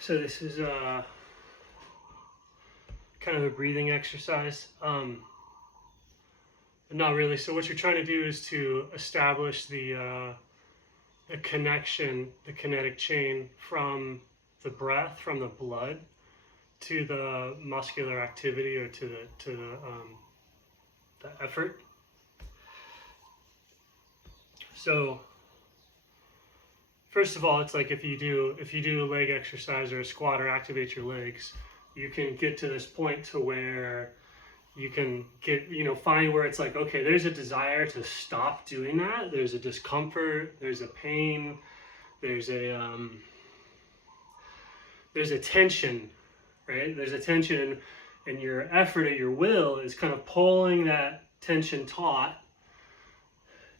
So this is kind of a breathing exercise. Not really. So what you're trying to do is to establish the connection, the kinetic chain from the breath, from the blood, to the muscular activity, or to the effort. So first of all, it's like if you do a leg exercise or a squat or activate your legs, you can get to this point to where you can get, find where it's like, okay, there's a desire to stop doing that. There's a discomfort, there's a pain, there's a tension, right? There's a tension, and your effort or your will is kind of pulling that tension taut,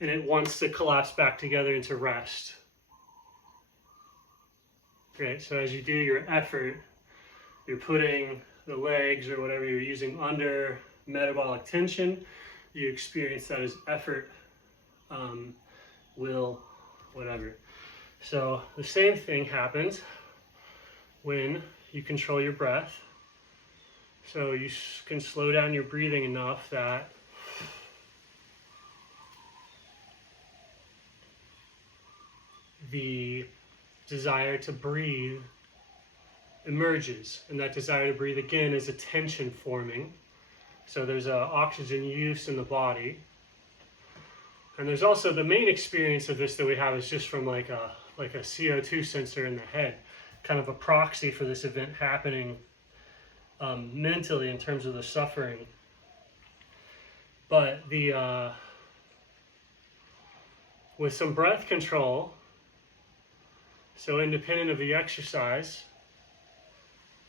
and it wants to collapse back together into rest. Right, so as you do your effort, you're putting the legs or whatever you're using under metabolic tension. You experience that as effort, will, whatever. So the same thing happens when you control your breath. So you can slow down your breathing enough that the desire to breathe emerges, and that desire to breathe again is a tension forming. So there's oxygen use in the body, and there's also the main experience of this that we have is just from like a CO2 sensor in the head, kind of a proxy for this event happening mentally in terms of the suffering. But with some breath control, so independent of the exercise,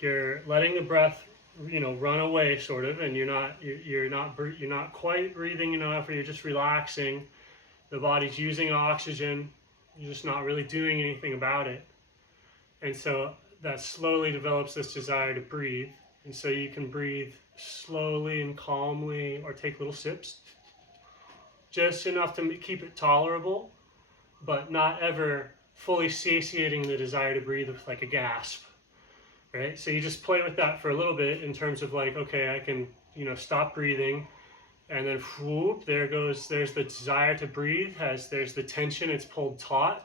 you're letting the breath, run away sort of, and you're not quite breathing enough, or you're just relaxing. The body's using oxygen, you're just not really doing anything about it. And so that slowly develops this desire to breathe. And so you can breathe slowly and calmly, or take little sips, just enough to keep it tolerable, but not ever fully satiating the desire to breathe with like a gasp. Right? So you just play with that for a little bit in terms of like, okay, I can, stop breathing, and then whoop, there's the desire to breathe, there's the tension, it's pulled taut,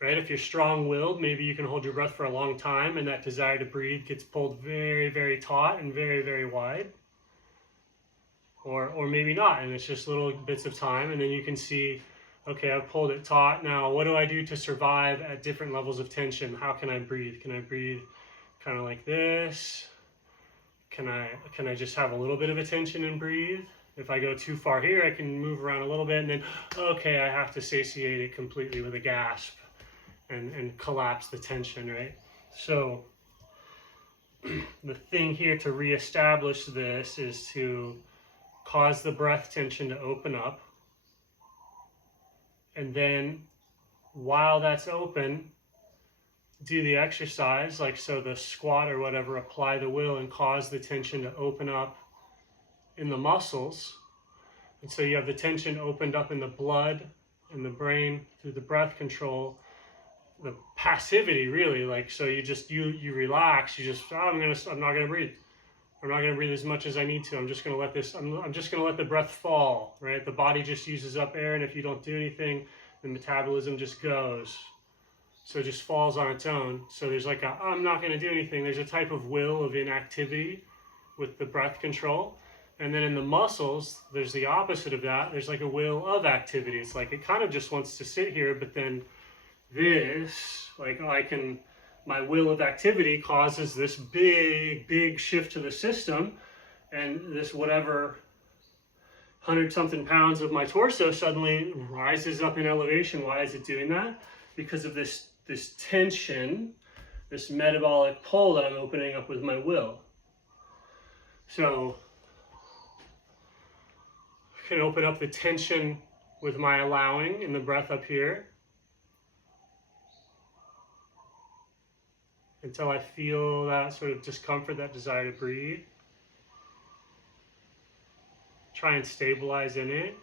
right? If you're strong-willed, maybe you can hold your breath for a long time, and that desire to breathe gets pulled very, very taut and very, very wide. Or maybe not, and it's just little bits of time, and then you can see, okay, I've pulled it taut, now what do I do to survive at different levels of tension? How can I breathe? Can I breathe kind of like this? Can I just have a little bit of attention and breathe? If I go too far here, I can move around a little bit, and then, okay, I have to satiate it completely with a gasp and collapse the tension, right? So the thing here to reestablish this is to cause the breath tension to open up, and then while that's open, do the exercise, like so the squat or whatever, apply the will and cause the tension to open up in the muscles. And so you have the tension opened up in the blood and the brain through the breath control, the passivity really, like, so you just, you relax, you just, I'm not gonna breathe. I'm not gonna breathe as much as I need to. I'm just gonna let this, I'm just gonna let the breath fall, right? The body just uses up air, and if you don't do anything, the metabolism just goes. So it just falls on its own. So there's like I'm not going to do anything. There's a type of will of inactivity with the breath control. And then in the muscles, there's the opposite of that. There's like a will of activity. It's like it kind of just wants to sit here, but then this, like my will of activity causes this big shift to the system. And this whatever 100-something pounds of my torso suddenly rises up in elevation. Why is it doing that? Because of this tension, this metabolic pull that I'm opening up with my will. So I can open up the tension with my allowing in the breath up here until I feel that sort of discomfort, that desire to breathe. Try and stabilize in it.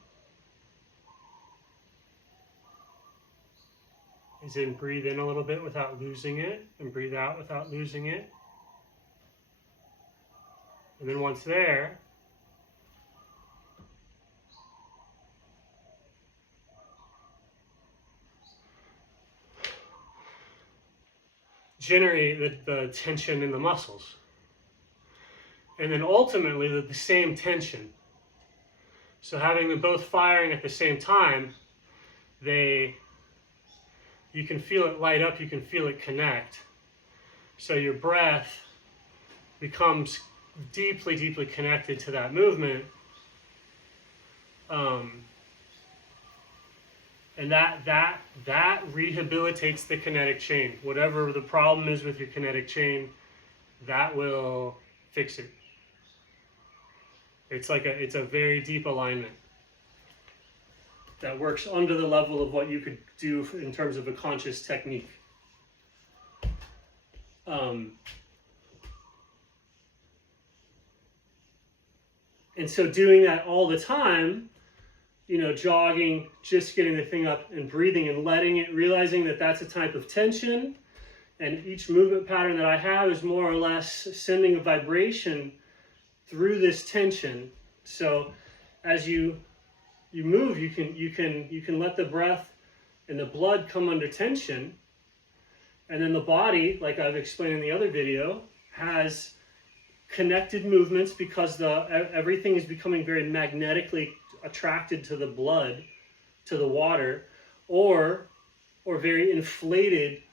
is then breathe in a little bit without losing it, and breathe out without losing it. And then once there, generate the tension in the muscles. And then ultimately the same tension. So having them both firing at the same time, you can feel it light up, you can feel it connect. So your breath becomes deeply, deeply connected to that movement. And that rehabilitates the kinetic chain. Whatever the problem is with your kinetic chain, that will fix it. It's a very deep alignment that works under the level of what you could do in terms of a conscious technique. And so doing that all the time, jogging, just getting the thing up and breathing and letting it, realizing that that's a type of tension, and each movement pattern that I have is more or less sending a vibration through this tension. So as you move, you can let the breath and the blood come under tension, and then the body, like I've explained in the other video, has connected movements because everything is becoming very magnetically attracted to the blood, to the water, or very inflated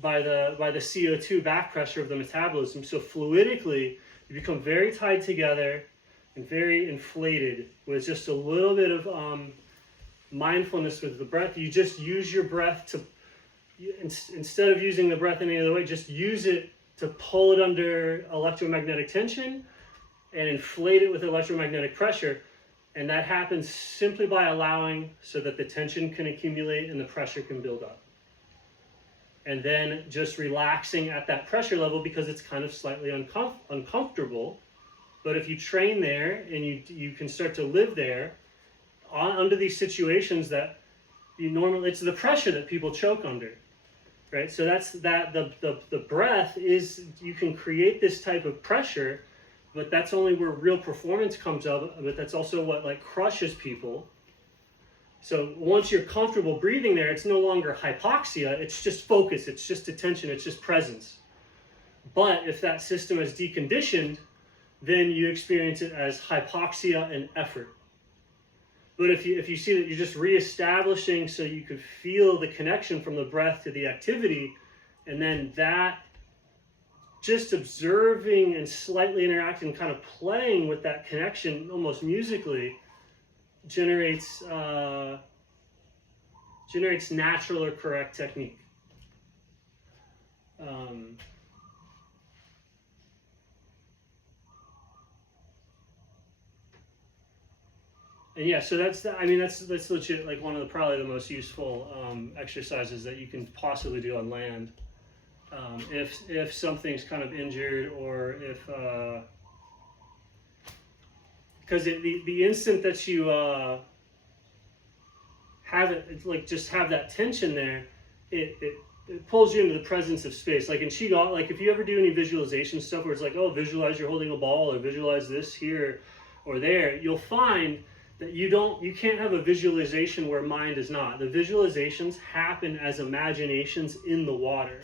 by the CO2 back pressure of the metabolism. So fluidically, you become very tied together and very inflated with just a little bit of mindfulness with the breath. You just use your breath to, instead of using the breath any other way, just use it to pull it under electromagnetic tension and inflate it with electromagnetic pressure. And that happens simply by allowing so that the tension can accumulate and the pressure can build up. And then just relaxing at that pressure level because it's kind of slightly uncomfortable. But if you train there and you can start to live there under these situations that you normally, it's the pressure that people choke under, right? So that's the breath is, you can create this type of pressure, but that's only where real performance comes up. But that's also what crushes people. So once you're comfortable breathing there, it's no longer hypoxia, it's just focus, it's just attention, it's just presence. But if that system is deconditioned, then you experience it as hypoxia and effort. But if you see that you're just reestablishing so you could feel the connection from the breath to the activity, and then that just observing and slightly interacting, kind of playing with that connection almost musically, generates natural or correct technique. And yeah, so that's legit one of probably the most useful exercises that you can possibly do on land. If something's kind of injured, or if because the instant that you have it, it's just have that tension there, it pulls you into the presence of space. Like in Qigong, if you ever do any visualization stuff where it's visualize you're holding a ball, or visualize this here or there, you'll find that you can't have a visualization where mind is not. The visualizations happen as imaginations in the water.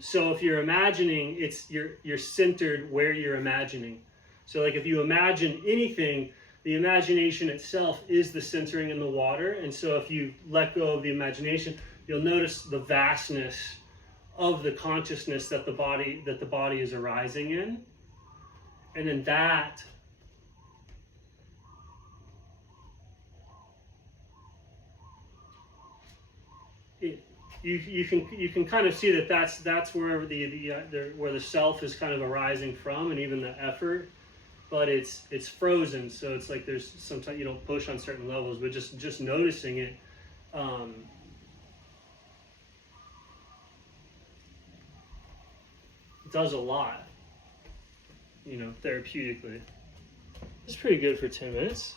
So if you're imagining, you're centered where you're imagining. So if you imagine anything, the imagination itself is the centering in the water. And so if you let go of the imagination, you'll notice the vastness of the consciousness that the body is arising in. And then that you can kind of see that that's where where the self is kind of arising from, and even the effort, but it's frozen. So it's there's sometimes you don't push on certain levels, but just noticing it. Does a lot, therapeutically. It's pretty good for 10 minutes.